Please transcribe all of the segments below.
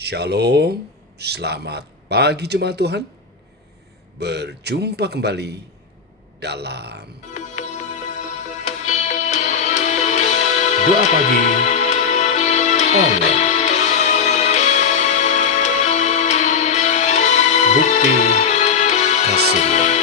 Shalom, selamat pagi jemaat Tuhan. Berjumpa kembali dalam doa pagi online. Bukti kasih.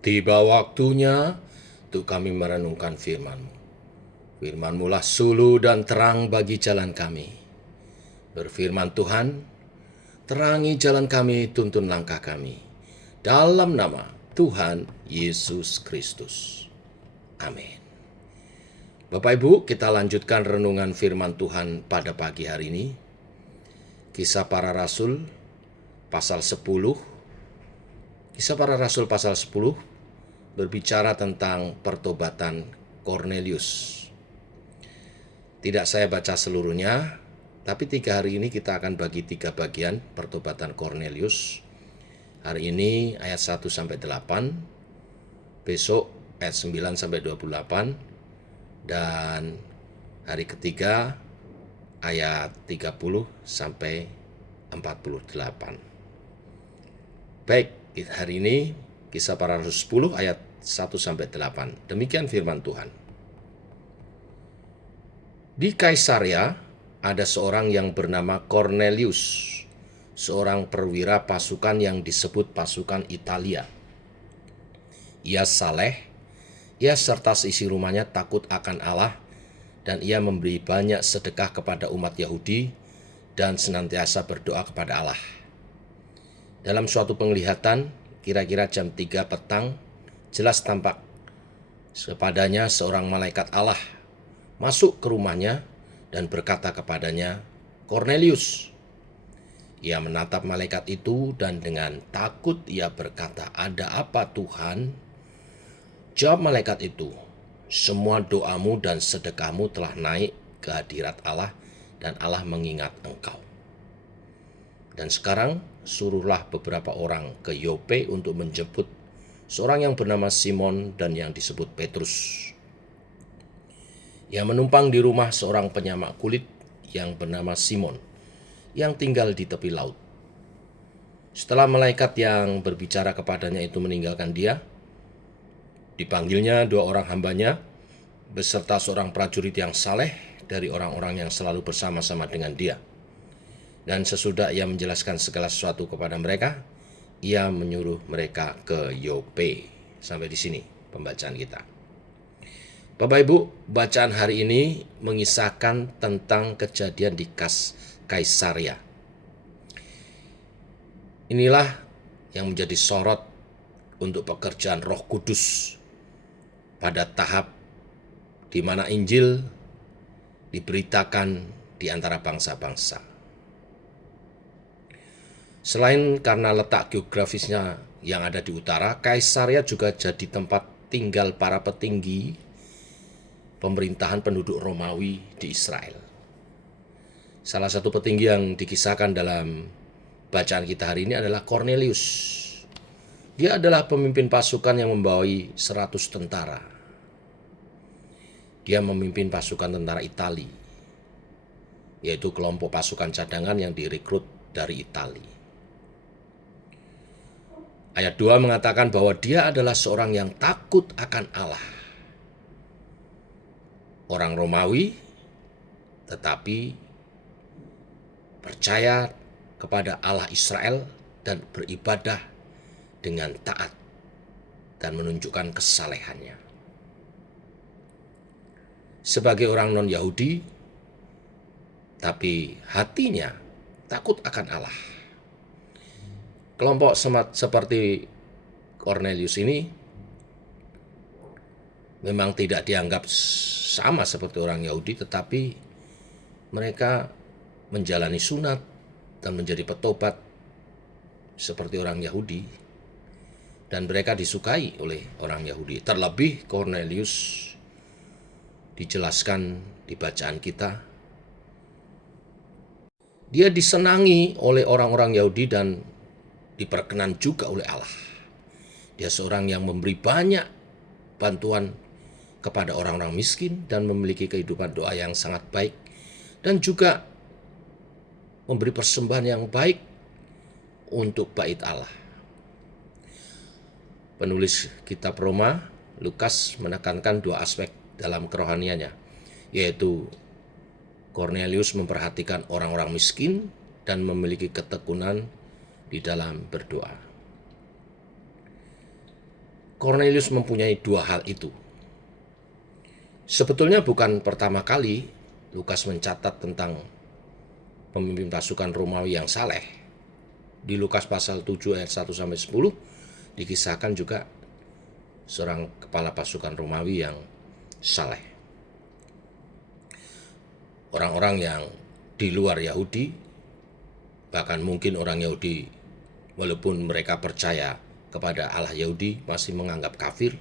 Tiba waktunya untuk kami merenungkan firman-Mu. Firman-Mu lah suluh dan terang bagi jalan kami. Berfirman Tuhan, terangi jalan kami, tuntun langkah kami. Dalam nama Tuhan Yesus Kristus. Amin. Bapak Ibu, kita lanjutkan renungan firman Tuhan pada pagi hari ini. Kisah Para Rasul pasal 10. Kisah Para Rasul pasal 10 berbicara tentang pertobatan Kornelius. Tidak saya baca seluruhnya, tapi 3 hari ini kita akan bagi 3 bagian pertobatan Kornelius. Hari ini ayat 1 sampai 8, besok ayat 9 sampai 28, dan hari ketiga ayat 30 sampai 48. Baik, hari ini Kisah Para Rasul 10 ayat 1 sampai 8. Demikian firman Tuhan. Di Kaisarea ada seorang yang bernama Kornelius, seorang perwira pasukan yang disebut pasukan Italia. Ia saleh, ia serta seisi rumahnya takut akan Allah, dan ia memberi banyak sedekah kepada umat Yahudi dan senantiasa berdoa kepada Allah. Dalam suatu penglihatan, kira-kira jam 3 petang, jelas tampak kepadanya seorang malaikat Allah masuk ke rumahnya dan berkata kepadanya, "Kornelius." Ia menatap malaikat itu dan dengan takut ia berkata, "Ada apa Tuhan?" Jawab malaikat itu, "Semua doamu dan sedekahmu telah naik ke hadirat Allah dan Allah mengingat engkau. Dan sekarang suruhlah beberapa orang ke Yope untuk menjemput seorang yang bernama Simon dan yang disebut Petrus. Ia menumpang di rumah seorang penyamak kulit yang bernama Simon, yang tinggal di tepi laut." Setelah malaikat yang berbicara kepadanya itu meninggalkan dia, dipanggilnya 2 orang hambanya, beserta seorang prajurit yang saleh dari orang-orang yang selalu bersama-sama dengan dia. Dan sesudah ia menjelaskan segala sesuatu kepada mereka, ia menyuruh mereka ke Yope. Sampai di sini pembacaan kita. Bapak Ibu, bacaan hari ini mengisahkan tentang kejadian di Kaisarea. Inilah yang menjadi sorot untuk pekerjaan Roh Kudus pada tahap di mana Injil diberitakan di antara bangsa-bangsa. Selain karena letak geografisnya yang ada di utara, Kaisarea juga jadi tempat tinggal para petinggi pemerintahan penduduk Romawi di Israel. Salah satu petinggi yang dikisahkan dalam bacaan kita hari ini adalah Kornelius. Dia adalah pemimpin pasukan yang membawai 100 tentara. Dia memimpin pasukan tentara Itali, yaitu kelompok pasukan cadangan yang direkrut dari Itali. Ayat 2 mengatakan bahwa dia adalah seorang yang takut akan Allah. Orang Romawi, tetapi percaya kepada Allah Israel dan beribadah dengan taat dan menunjukkan kesalehannya. Sebagai orang non-Yahudi, tapi hatinya takut akan Allah. Kelompok seperti Kornelius ini memang tidak dianggap sama seperti orang Yahudi, tetapi mereka menjalani sunat dan menjadi petobat seperti orang Yahudi, dan mereka disukai oleh orang Yahudi. Terlebih Kornelius dijelaskan di bacaan kita, dia disenangi oleh orang-orang Yahudi dan diperkenan juga oleh Allah. Dia seorang yang memberi banyak bantuan kepada orang-orang miskin dan memiliki kehidupan doa yang sangat baik, dan juga memberi persembahan yang baik untuk bait Allah. Penulis kitab Roma, Lukas, menekankan 2 aspek dalam kerohaniannya, yaitu Kornelius memperhatikan orang-orang miskin dan memiliki ketekunan di dalam berdoa. Kornelius mempunyai 2 hal itu. Sebetulnya bukan pertama kali Lukas mencatat tentang pemimpin pasukan Romawi yang saleh. Di Lukas pasal 7 ayat 1-10 dikisahkan juga seorang kepala pasukan Romawi yang saleh. Orang-orang yang di luar Yahudi, bahkan mungkin orang Yahudi walaupun mereka percaya kepada Allah Yahudi masih menganggap kafir.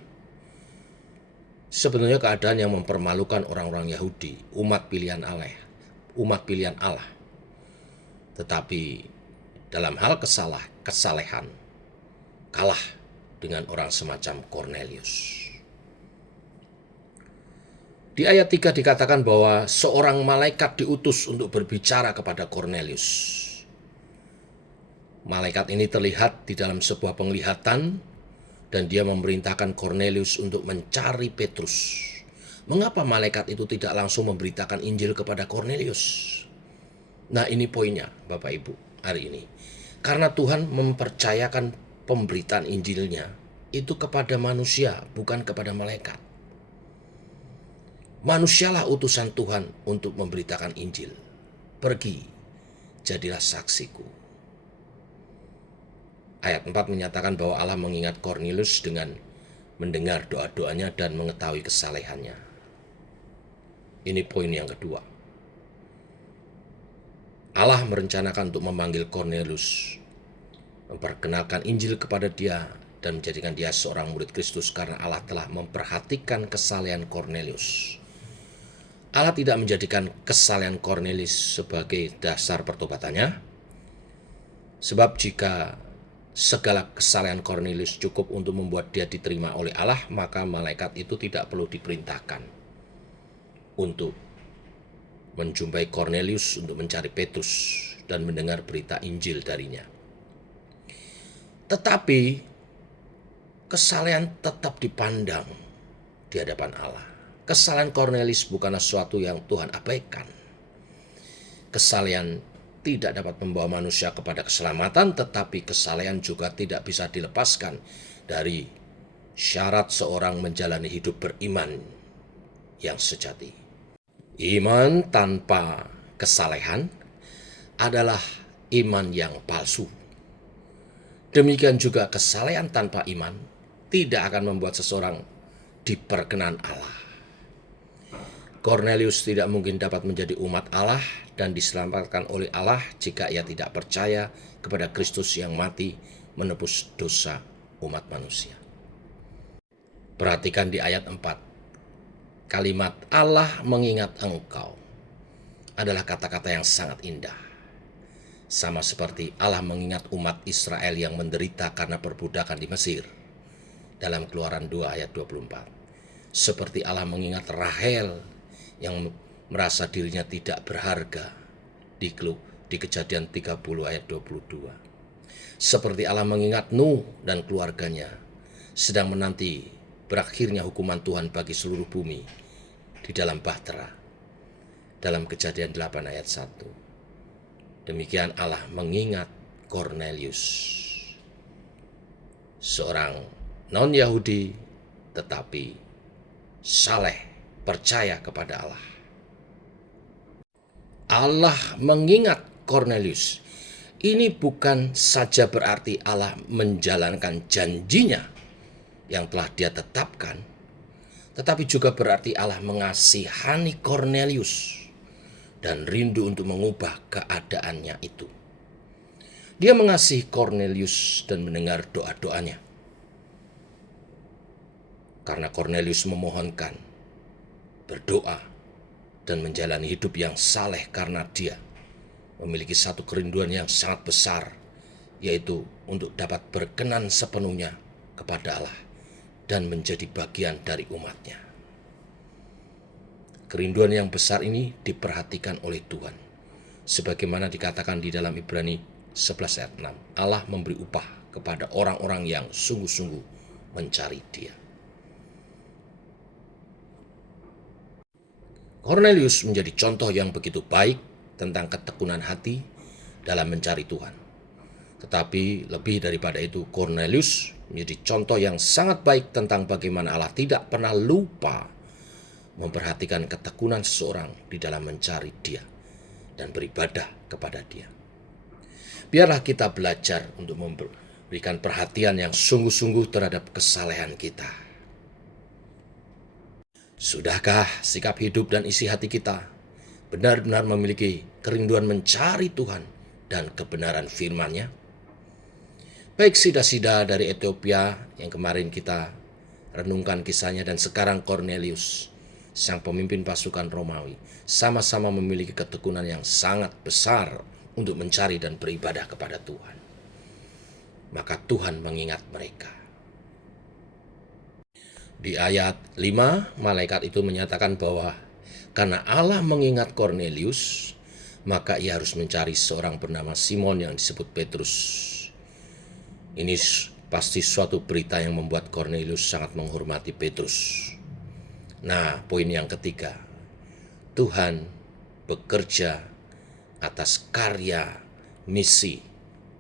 Sebenarnya keadaan yang mempermalukan orang-orang Yahudi, umat pilihan Allah. Tetapi dalam hal kesalehan kalah dengan orang semacam Kornelius. Di ayat 3 dikatakan bahwa seorang malaikat diutus untuk berbicara kepada Kornelius. Malaikat ini terlihat di dalam sebuah penglihatan dan dia memerintahkan Kornelius untuk mencari Petrus. Mengapa malaikat itu tidak langsung memberitakan Injil kepada Kornelius? Nah, ini poinnya Bapak Ibu hari ini. Karena Tuhan mempercayakan pemberitaan Injilnya itu kepada manusia, bukan kepada malaikat. Manusialah utusan Tuhan untuk memberitakan Injil. Pergi, jadilah saksiku. Ayat 4 menyatakan bahwa Allah mengingat Kornelius dengan mendengar doa-doanya dan mengetahui kesalehannya. Ini poin yang kedua. Allah merencanakan untuk memanggil Kornelius, memperkenalkan Injil kepada dia dan menjadikan dia seorang murid Kristus karena Allah telah memperhatikan kesalehan Kornelius. Allah tidak menjadikan kesalehan Kornelius sebagai dasar pertobatannya, sebab jika segala kesalehan Kornelius cukup untuk membuat dia diterima oleh Allah, maka malaikat itu tidak perlu diperintahkan untuk menjumpai Kornelius untuk mencari Petrus dan mendengar berita Injil darinya. Tetapi kesalehan tetap dipandang di hadapan Allah. Kesalehan Kornelius bukanlah sesuatu yang Tuhan abaikan. Kesalehan tidak dapat membawa manusia kepada keselamatan, tetapi kesalehan juga tidak bisa dilepaskan dari syarat seorang menjalani hidup beriman yang sejati. Iman tanpa kesalehan adalah iman yang palsu. Demikian juga kesalehan tanpa iman tidak akan membuat seseorang diperkenan Allah. Kornelius tidak mungkin dapat menjadi umat Allah dan diselamatkan oleh Allah jika ia tidak percaya kepada Kristus yang mati menebus dosa umat manusia. Perhatikan di ayat 4. Kalimat Allah mengingat engkau adalah kata-kata yang sangat indah. Sama seperti Allah mengingat umat Israel yang menderita karena perbudakan di Mesir dalam Keluaran 2 ayat 24. Seperti Allah mengingat Rahel yang merasa dirinya tidak berharga di Kejadian 30 ayat 22. Seperti Allah mengingat Nuh dan keluarganya sedang menanti berakhirnya hukuman Tuhan bagi seluruh bumi di dalam bahtera dalam Kejadian 8 ayat 1. Demikian Allah mengingat Kornelius, seorang non-Yahudi tetapi saleh, percaya kepada Allah. Allah mengingat Kornelius. Ini bukan saja berarti Allah menjalankan janjinya yang telah dia tetapkan, tetapi juga berarti Allah mengasihani Kornelius dan rindu untuk mengubah keadaannya itu. Dia mengasihi Kornelius dan mendengar doa-doanya. Karena Kornelius memohonkan, berdoa, dan menjalani hidup yang saleh karena dia memiliki satu kerinduan yang sangat besar, yaitu untuk dapat berkenan sepenuhnya kepada Allah dan menjadi bagian dari umatnya. Kerinduan yang besar ini diperhatikan oleh Tuhan. Sebagaimana dikatakan di dalam Ibrani 11 ayat 6, Allah memberi upah kepada orang-orang yang sungguh-sungguh mencari Dia. Kornelius menjadi contoh yang begitu baik tentang ketekunan hati dalam mencari Tuhan. Tetapi lebih daripada itu, Kornelius menjadi contoh yang sangat baik tentang bagaimana Allah tidak pernah lupa memperhatikan ketekunan seseorang di dalam mencari Dia dan beribadah kepada Dia. Biarlah kita belajar untuk memberikan perhatian yang sungguh-sungguh terhadap kesalehan kita. Sudahkah sikap hidup dan isi hati kita benar-benar memiliki kerinduan mencari Tuhan dan kebenaran firman-Nya? Baik Sida-sida dari Ethiopia yang kemarin kita renungkan kisahnya, dan sekarang Cornelius, sang pemimpin pasukan Romawi, sama-sama memiliki ketekunan yang sangat besar untuk mencari dan beribadah kepada Tuhan. Maka Tuhan mengingat mereka. Di ayat 5, malaikat itu menyatakan bahwa karena Allah mengingat Cornelius, maka ia harus mencari seorang bernama Simon yang disebut Petrus. Ini pasti suatu berita yang membuat Cornelius sangat menghormati Petrus. Nah, poin yang ketiga, Tuhan bekerja atas karya misi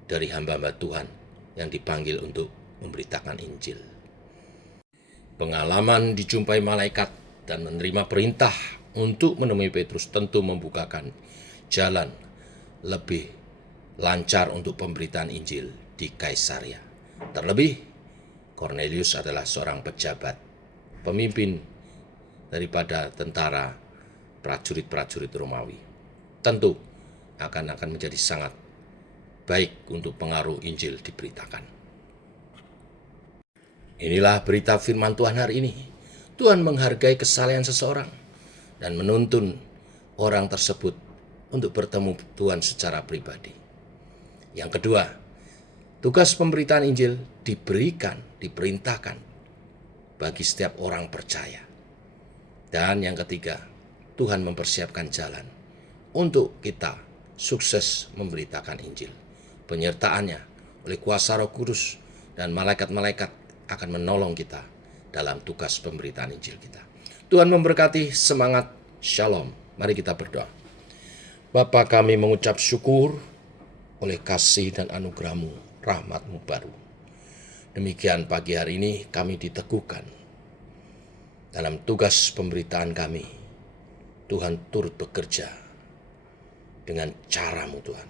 dari hamba-hamba Tuhan yang dipanggil untuk memberitakan Injil. Pengalaman dijumpai malaikat dan menerima perintah untuk menemui Petrus tentu membukakan jalan lebih lancar untuk pemberitaan Injil di Kaisaria. Terlebih, Cornelius adalah seorang pejabat, pemimpin daripada tentara prajurit-prajurit Romawi. Tentu akan menjadi sangat baik untuk pengaruh Injil diberitakan. Inilah berita firman Tuhan hari ini. Tuhan menghargai kesalehan seseorang dan menuntun orang tersebut untuk bertemu Tuhan secara pribadi. Yang kedua, tugas pemberitaan Injil diperintahkan bagi setiap orang percaya. Dan yang ketiga, Tuhan mempersiapkan jalan untuk kita sukses memberitakan Injil. Penyertaannya oleh kuasa Roh Kudus dan malaikat-malaikat akan menolong kita dalam tugas pemberitaan Injil kita. Tuhan memberkati, semangat, shalom. Mari kita berdoa. Bapa, kami mengucap syukur oleh kasih dan anugerah-Mu, rahmat-Mu baru. Demikian pagi hari ini kami diteguhkan dalam tugas pemberitaan kami. Tuhan turut bekerja dengan cara-Mu Tuhan,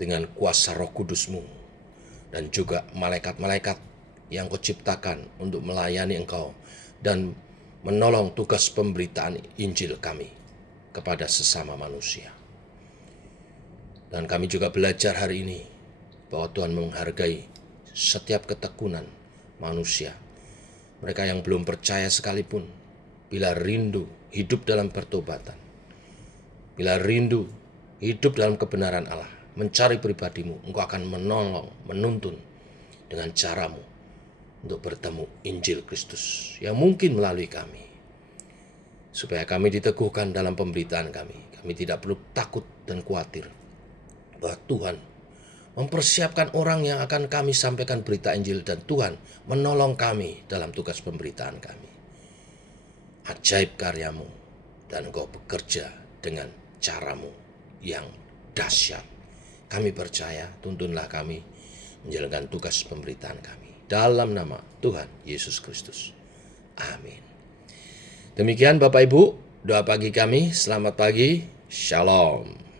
dengan kuasa Roh Kudus-Mu, dan juga malaikat-malaikat yang Kau ciptakan untuk melayani Engkau dan menolong tugas pemberitaan Injil kami kepada sesama manusia. Dan kami juga belajar hari ini bahwa Tuhan menghargai setiap ketekunan manusia. Mereka yang belum percaya sekalipun, bila rindu hidup dalam pertobatan, bila rindu hidup dalam kebenaran Allah, mencari pribadi-Mu, Engkau akan menolong, menuntun dengan cara-Mu untuk bertemu Injil Kristus yang mungkin melalui kami. Supaya kami diteguhkan dalam pemberitaan kami. Kami tidak perlu takut dan khawatir bahwa Tuhan mempersiapkan orang yang akan kami sampaikan berita Injil, dan Tuhan menolong kami dalam tugas pemberitaan kami. Ajaib karya-Mu, dan Engkau bekerja dengan cara-Mu yang dahsyat. Kami percaya, tuntunlah kami menjalankan tugas pemberitaan kami. Dalam nama Tuhan Yesus Kristus. Amin. Demikian Bapak Ibu, doa pagi kami. Selamat pagi. Shalom.